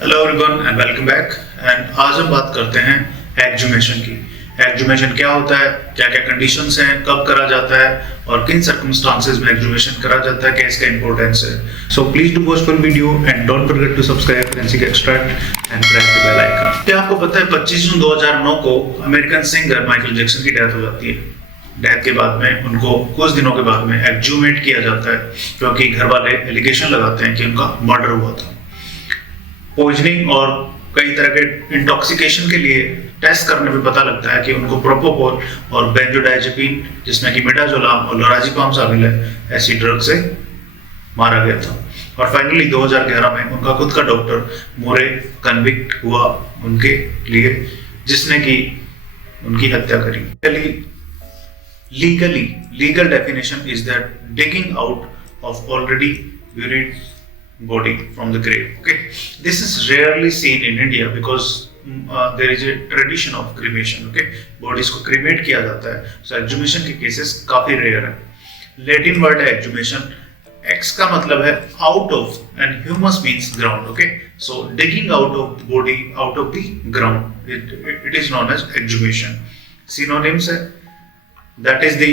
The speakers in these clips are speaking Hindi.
Hello everyone and welcome back. And आज हम बात करते हैं एक्सहूमेशन की। एक्सहूमेशन क्या होता है, क्या क्या कंडीशंस हैं, कब करा जाता है और किन सर्कमस्टांसेस में एक्सहूमेशन करा जाता है, क्या इसका इंपॉर्टेंस है। So please do watch full video and don't forget to subscribe Forensic Extract and press the bell icon. क्या आपको पता है 25 जून 2009 को अमेरिकन सिंगर माइकल जैक्सन की डेथ हो जाती है। डेथ के बाद में उनको कुछ दिनों के बाद में एक्सहूमेट किया जाता है क्योंकि घर वाले एलिगेशन लगाते हैं कि उनका मर्डर हुआ था। पॉइजनिंग और कई तरह के इंटॉक्सिकेशन के लिए टेस्ट करने में पता लगता है कि उनको प्रोपोपोल और बेंजोडाइजेपिन जिसमें कि मिडाजोलाम और लोराज़ेपाम शामिल है, ऐसी ड्रग से मारा गया था। और फाइनली 2011 में उनका खुद का डॉक्टर मोरे कन्विक्ट हुआ उनके लिए, जिसने की उनकी हत्या करी। Legal definition is that digging out of already buried body from the grave. Okay, this is rarely seen in India because there is a tradition of cremation. Okay, bodies को cremate किया जाता है, so exhumation के cases काफी rare है। Latin word है exhumation, ex का मतलब है out of and humus means ground. Okay, so digging out of the body out of the ground, it is known as exhumation. Synonyms है, that is the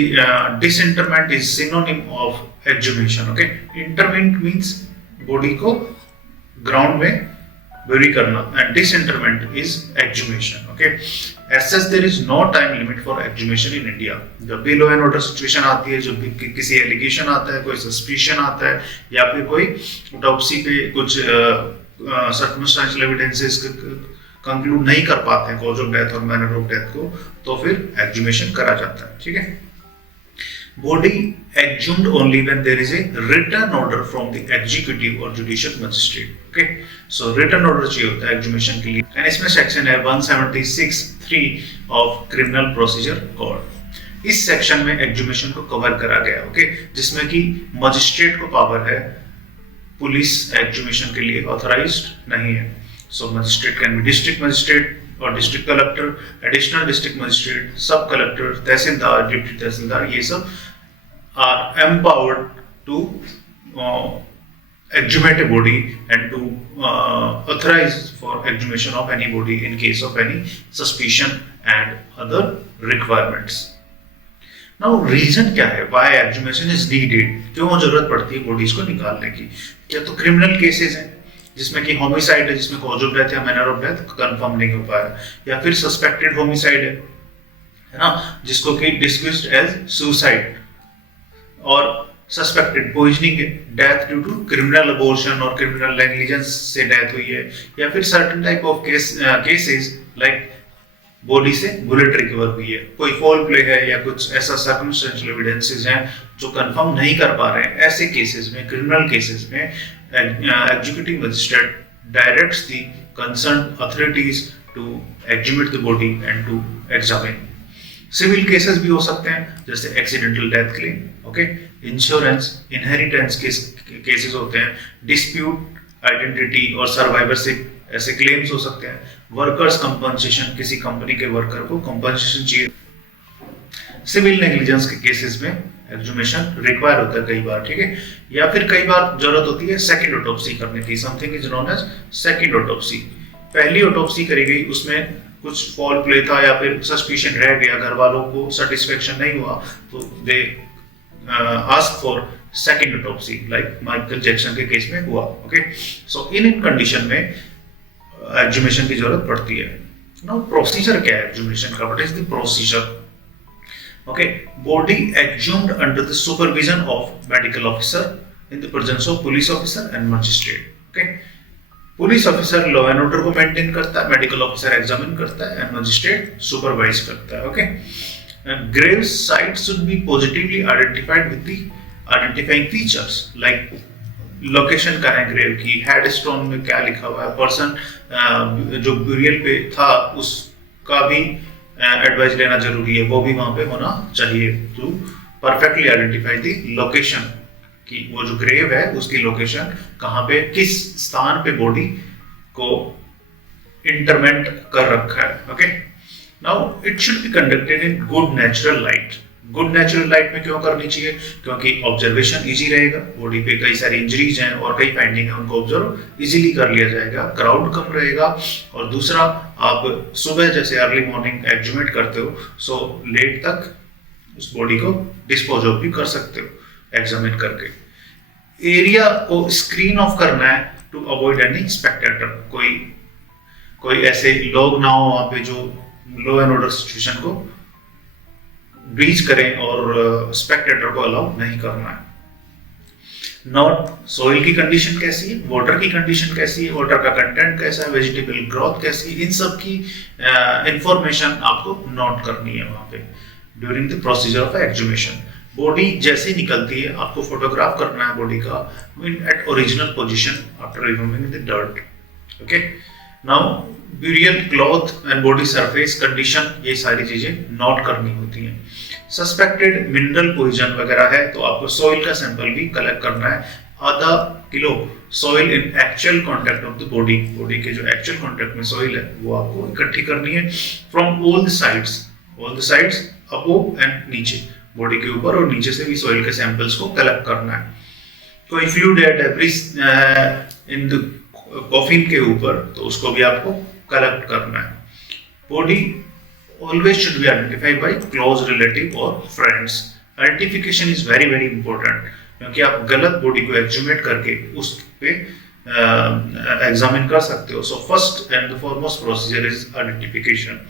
disinterment is synonym of exhumation. Okay, interment means body को ground में bury करना and disinterment is exhumation. Okay, as such there is no time limit for exhumation in India. जब भी law and order situation आती है, जब भी किसी allegation आता है, कोई suspicion आता है या फिर कोई autopsy पे कुछ circumstantial evidences कंक्लूड नहीं कर पाते हैं कॉज ऑफ डेथ और मैनर ऑफ डेथ को, तो फिर एक्सहूमेशन करा जाता है। ठीक है, body exhumed only when there is a written order from the executive और judicial magistrate. Okay, so written order चाहिए होता है एक्सहूमेशन के लिए एंड इसमें सेक्शन है 176(3) ऑफ क्रिमिनल प्रोसीजर कोड। इस सेक्शन में एक्सहूमेशन को कवर करा गया। ओके, जिसमें कि मजिस्ट्रेट को पावर है, पुलिस एक्सहूमेशन के लिए ऑथराइज्ड नहीं है। So magistrate can be district magistrate or district collector, additional district magistrate, sub collector, tehsildar, deputy तहसीलदार, ये सब are empowered to exhumate a body and to authorize for exhumation of any body in case of any suspicion and other requirements. Now reason क्या है why exhumation is needed, क्यों जरूरत पड़ती है बॉडीज को निकालने की? क्या तो क्रिमिनल केसेस हैं जिसमें कि होमिसाइड है, जिसमें कॉज ऑफ डेथ या मैनर ऑफ डेथ कंफर्म नहीं हो पाया, या फिर सस्पेक्टेड होमिसाइड है ना, जिसको कि डिस्क्रिस्ड एज सुसाइड, और सस्पेक्टेड पॉइजनिंग है, death due to criminal abortion और क्रिमिनल नेग्लिजेंस से डेथ हुई है, या फिर certain type of cases like body से बुलेट रिकवर हुई है, कोई फॉल प्ले है या कुछ ऐसा सर्कमस्टेंशियल एविडेंसेस हैं जो कंफर्म नहीं कर पा रहे हैं। ऐसे केसेस में, क्रिमिनल केसेस में executive magistrate directs the concerned authorities to exhumate the body and to examine. Civil cases भी हो सकते हैं जैसे accidental death claim, okay, insurance, inheritance cases होते हैं, डिस्प्यूट आइडेंटिटी और सर्वाइवरशिप ऐसे क्लेम्स हो सकते हैं, वर्कर्स कंपनसेशन, किसी कंपनी के वर्कर को कंपनसेशन चाहिए, सिविल नेग्लिजेंस के केसेस में एक्सहूमेशन रिक्वायर होता है कई बार। ठीक है, या फिर कई बार जरूरत होती है सेकंड ऑटोप्सी करने की, something is known as second autopsy. पहली ऑटोप्सी करी गई, उसमें कुछ फॉल प्ले था या फिर सस्पिशन रह गया, घर वालों को सेटिस्फेक्शन नहीं हुआ, तो they ask for second autopsy like Michael Jackson के केस में हुआ। ओके, सो इन कंडीशन में एक्सहूमेशन की जरूरत पड़ती है। नाउ प्रोसीजर क्या है एक्सहूमेशन का? What is the procedure? Okay, body exhumed under the supervision of medical officer in the presence of police officer and magistrate. Okay, police officer law and order को maintain करता है, medical officer examine करता है and magistrate supervise करता है। Okay, grave site should be positively identified with the identifying features like location का है ग्रेव की, हेडस्टोन में क्या लिखा हुआ है, पर्सन जो ब्यूरियल पे था उसका भी एडवाइस लेना जरूरी है, वो भी वहां पे होना चाहिए to perfectly identify the location कि वो जो ग्रेव है उसकी लोकेशन कहाँ पे, किस स्थान पे बॉडी को इंटरमेंट कर रखा है। Okay, now it should be conducted in good natural light, good natural light में क्यों करनी चाहिए? क्योंकि ऑब्जर्वेशन इजी रहेगा, बॉडी पे कई सारी इंजरीज हैं और कई फाइंडिंग है उनको ऑब्जर्व इजीली कर लिया जाएगा, क्राउड कम रहेगा। और दूसरा, आप सुबह जैसे अर्ली मॉर्निंग एक्जुमेट करते हो, सो लेट तक उस बॉडी को डिस्पोज ऑफ भी कर सकते हो एग्जामिन करके। एरिया को स्क्रीन ऑफ करना है टू अवॉइड एनी स्पेक्टेटर, कोई ऐसे लोग ना हो वहां पे जो लो एंड ऑर्डर सिचुएशन को ब्रीच करें और स्पेक्टेटर को अलाउ नहीं करना है। नॉट सॉइल की कंडीशन कैसी है, वाटर की कंडीशन कैसी है, वाटर का कंटेंट कैसा है, वेजिटेबल ग्रोथ कैसी है, इन सब की इंफॉर्मेशन आपको नोट करनी है वहां पे during the procedure of exhumation. Body जैसे निकलती है आपको फोटोग्राफ करना है बॉडी का at original position after removing the dirt. Okay, now burial cloth and body surface condition, ये सारी चीजें नोट करनी होती हैं। सस्पेक्टेड मिनरल पॉइजन वगैरह है तो आपको सॉइल का सैंपल भी कलेक्ट करना है। आधा kilo soil in actual contact of the body, body के जो एक्चुअल कांटेक्ट में सॉइल है वो आपको इकट्ठी करनी है from all the sides above and नीचे, बॉडी के ऊपर और नीचे से भी सॉइल के सैंपल्स को कलेक्ट करना है। कोई फ्लूइड है, डेब्रिस इन द कॉफिन के ऊपर तो उसको भी आपको कलेक्ट करना है। Body always should be identified by close relative or friends. Identification is very very important क्योंकि आप गलत बॉडी को एक्सहुमेट करके उस पे एग्जामिन कर सकते हो। So first and the foremost procedure is identification.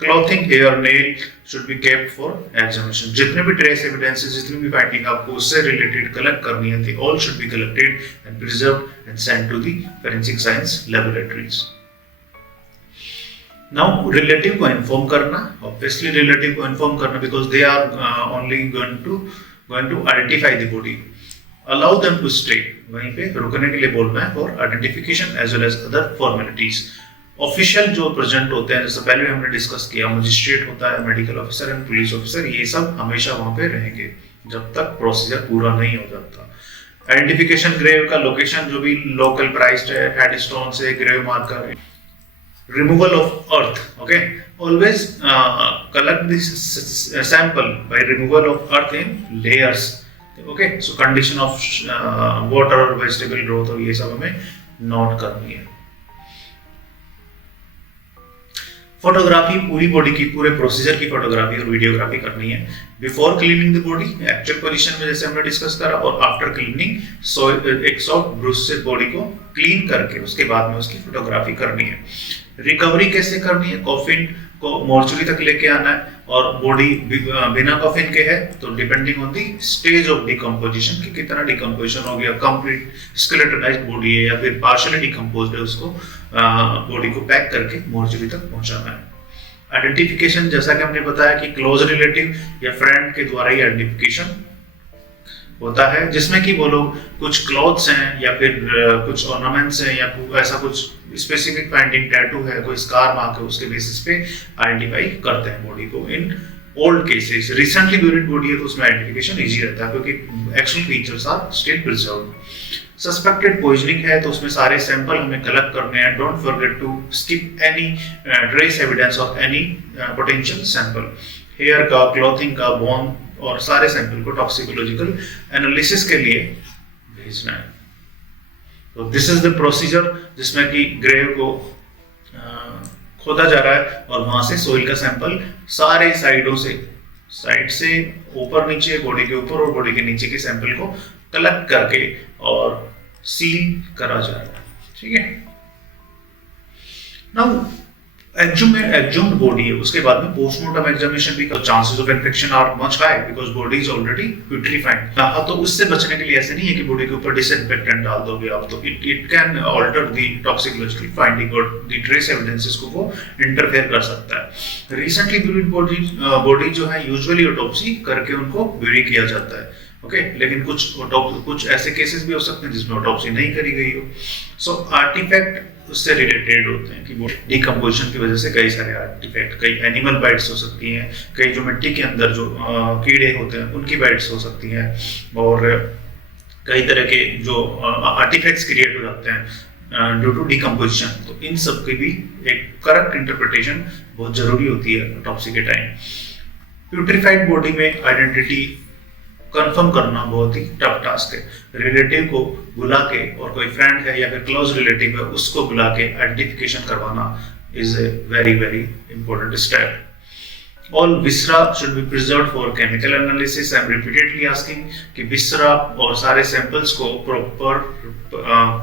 Clothing, hair, nail should be kept for examination. जितने भी ट्रेस एविडेंसेस, जितनी भी फाइंडिंग आपको उससे रिलेटेड कलेक्ट करनी है, they all should be collected and preserved and sent to the forensic science laboratories. Now relative को इन्फॉर्म करना, ऑब्वियसली रिलेटिव को इन्फॉर्म करना because they are only going to identify the body. Allow them to stay, वहीं पे रुकने के लिए बोलना है for identification as well as other formalities. Official जो प्रेजेंट होते हैं, जैसे पहले हमने डिस्कस किया, मजिस्ट्रेट होता है, medical officer and police officer, ये सब हमेशा वहां पे रहेंगे जब तक प्रोसीजर पूरा नहीं हो जाता। आइडेंटिफिकेशन, ग्रेव का लोकेशन जो भी लोकल प्राइस्ड है, हेडस्टोन से grave marker. Removal of earth, okay, always collect this sample by removal of earth in layers, okay, so condition of water or vegetable growth और ये सब हमें नोट करनी है। फोटोग्राफी, पूरी बॉडी की, पूरे प्रोसीजर की फोटोग्राफी और वीडियोग्राफी करनी है। Before cleaning the body, actual position में जैसे हमने डिस्कस करा, और आफ्टर क्लीनिंग एक सॉफ्ट ब्रश से बॉडी को क्लीन करके उसके बाद में उसकी फोटोग्राफी करनी है। रिकवरी कैसे करनी है? कॉफिन को मोर्चरी तक लेके आना है, और बॉडी बिना कॉफिन के है तो depending on the stage of decomposition कि कितना डिकम्पोजिशन हो गया, कंप्लीट स्केलेटनाइज्ड बॉडी है या फिर पार्शियली डिकम्पोज्ड है, उसको बॉडी को पैक करके मोर्चरी तक पहुंचाना है। आइडेंटिफिकेशन, जैसा कि हमने बताया कि क्लोज रिलेटिव या फ्रेंड के द्वारा ही आइडेंटिफिकेशन होता है, जिसमें कि वो लोग कुछ क्लॉथ्स हैं या फिर कुछ ऑर्नामेंट्स हैं या ऐसा कुछ स्पेसिफिक फाइंडिंग, टैटू है, कोई स्कार मार्क है, उसके बेसिस पे आइडेंटिफाई करते हैं बॉडी को। In old cases, recently buried body है तो उसमें आइडेंटिफिकेशन इजी रहता है क्योंकि actual features are still preserved. Suspected poisoning है तो उसमें सारे सैंपल हमें कलेक्ट करने हैं। Don't forget to skip any trace evidence of any potential sample. Hair का, क्लॉथिंग का, बोन और सारे सैंपल को टॉक्सिकोलॉजिकल एनालिसिस के लिए भेजना है। तो दिस इज द प्रोसीजर जिसमें कि ग्रेव को खोदा जा रहा है और वहां से सोइल का सैंपल सारे साइड से ऊपर नीचे, बॉडी के ऊपर और बॉडी के नीचे के सैंपल को कलेक्ट करके और सील करा जा रहा है। ठीक है, नाउ एक्सह्यूम्ड बॉडी है, उसके बाद में पोस्टमार्टम एग्जामिनेशन भी, chances of infection are much high because body is already putrefied. तो उससे बचने के लिए ऐसे नहीं है कि बॉडी के ऊपर डिसइंफेक्टेंट डाल दोगे आप, तो it can alter the toxicological finding और द ट्रेस एविडेंसेस को वो इंटरफेयर कर सकता है। रिसेंटली ब्यूरिड बॉडी जो है यूजुअली ऑटोप्सी करके उनको ब्यूरी किया जाता है, ओके, लेकिन कुछ ऐसे केसेस भी हो सकते हैं जिसमें ऑटोप्सी नहीं करी गई हो। सो आर्टिफैक्ट उससे रिलेटेड होते हैं कि वो डिकम्पोजिशन की वजह से कई सारे आर्टिफैक्ट, कई एनिमल बाइट्स हो सकती हैं, कई जो मिट्टी के अंदर जो कीड़े होते हैं उनकी बाइट्स हो सकती हैं, और कई तरह के जो आर्टिफैक्ट्स क्रिएट हो जाते हैं ड्यू टू डिकम्पोजिशन। तो इन सब की भी एक करेक्ट इंटरप्रिटेशन बहुत जरूरी होती है ऑटोप्सी के टाइम। प्यूट्रीफाइड बॉडी में आइडेंटिटी कंफर्म करना बहुत ही टफ टास्क है। रिलेटिव को बुला के, और कोई फ्रेंड है या फिर क्लोज रिलेटिव है उसको बुला के आइडेंटिफिकेशन करवाना is a very very important step. All viscera should be preserved for chemical analysis. I am repeatedly asking कि viscera और सारे सैंपल्स को प्रॉपर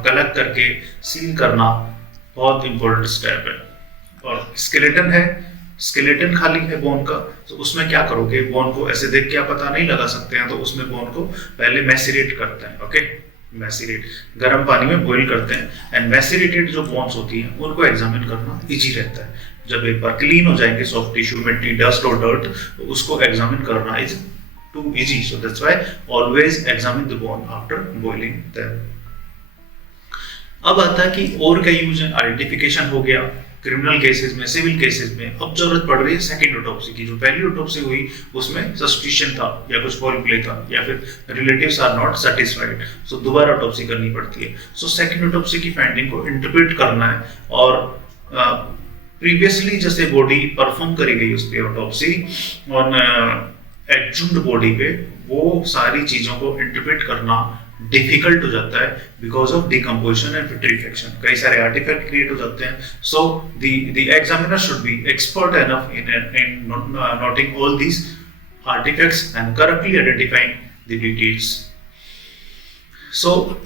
कलेक्ट करके सील करना बहुत इंपॉर्टेंट स्टेप है। और स्केलेटन है, स्केलेटन खाली है बोन का, तो उसमें क्या करोगे, बोन को ऐसे देख के आप पता नहीं लगा सकते हैं, तो उसमें बोन को पहले मैसिरेट करते हैं। ओके, मैसिरेट गर्म पानी में बॉईल करते हैं, एंड मैसिरेटेड जो बोन्स होती हैं उनको एग्जामिन करना इजी रहता है। जब एक बार क्लीन हो जाएंगे सॉफ्ट टिश्यू, मिट्टी, डस्ट और डर्ट, तो उसको एग्जामिन करना is too easy. So that's why always examine the bone after boiling them. अब आता है कि और क्या यूज है। आइडेंटिफिकेशन हो गया क्रिमिनल केसेस में, सिविल केसेस में। अब जरूरत पड़ रही है सेकंड ऑटोप्सी की। जो पहली ऑटोप्सी हुई उसमें सस्पिशन था या कुछ फॉल प्ले था या फिर रिलेटिव्स आर नॉट सेटिस्फाइड, सो दोबारा ऑटोप्सी करनी पड़ती है। सो सेकंड ऑटोप्सी की फाइंडिंग को इंटरप्रेट करना है, और प्रीवियसली जैसे बॉडी परफॉर्म करी गई उस पे ऑटोप्सी ऑन एक्सह्यूम्ड बॉडी पे, वो सारी चीजों को इंटरप्रेट करना डिफिकल्ट हो जाता है because of decomposition and vitrification. कई सारे आर्टिफैक्ट क्रिएट हो जाते हैं। So the examiner should be expert enough in noting all these artifacts and correctly identifying the details. So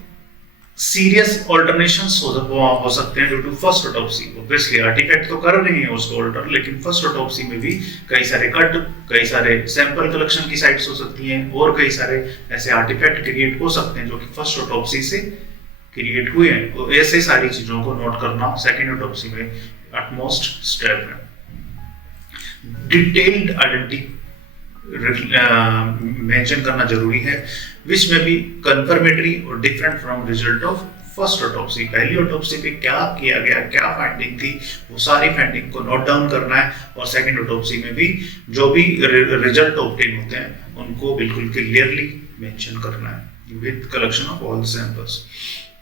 serious alternations हो सकते हैं due to first autopsy. Obviously artifact तो कर रहे हैं उसको ऑल्टर, लेकिन फर्स्ट ऑटोप्सी में भी कई सारे कट, कई सारे सैंपल कलेक्शन की साइट्स हो सकती हैं, और कई सारे ऐसे आर्टिफैक्ट क्रिएट हो सकते हैं जो कि फर्स्ट ऑटोप्सी से क्रिएट हुए हैं। तो ऐसे सारी चीजों को नोट करना सेकेंड ऑटोप्सी में अटमोस्ट स्टेप है। डिटेल्ड आइडेंटिटी मेंशन करना जरूरी है, विच में भी कंफर्मेटरी और different from result of first autopsy. पहली ऑटोप्सी पे क्या किया गया, क्या फाइंडिंग थी, वो सारी फाइंडिंग को नोट डाउन करना है, और सेकंड ऑटोप्सी में भी जो भी रिजल्ट ऑब्टेन होते हैं उनको बिल्कुल क्लियरली मेंशन करना है with collection of all samples.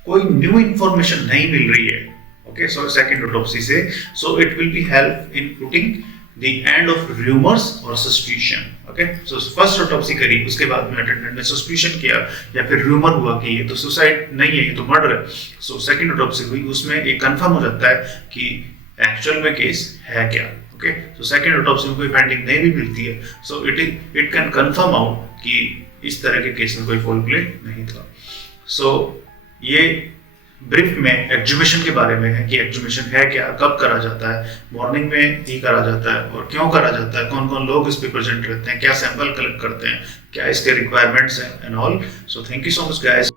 कोई न्यू इंफॉर्मेशन नहीं मिल रही है ओके, सो सेकंड ऑटोप्सी से, so it will be help in putting the end of rumors or suspicion. Okay, so first autopsy करी, उसके बाद में अटेंडेंट ने suspicion किया या फिर rumor हुआ कि ये तो सुसाइड नहीं है, ये तो मर्डर है। so second autopsy हुई, उसमें एक कंफर्म हो जाता है कि एक्चुअल में केस है क्या। okay, so second autopsy में कोई फाइंडिंग नहीं भी मिलती है, so it can confirm out कि इस तरह के केस में कोई फॉल प्ले नहीं था। so ये ब्रीफ में एक्सह्यूमेशन के बारे में है कि एक्सह्यूमेशन है क्या, कब करा जाता है, मॉर्निंग में ही करा जाता है और क्यों करा जाता है, कौन कौन लोग इस पे प्रेजेंट रहते हैं, क्या सैंपल कलेक्ट करते हैं, क्या इसके रिक्वायरमेंट्स हैं and all. So thank you so much guys.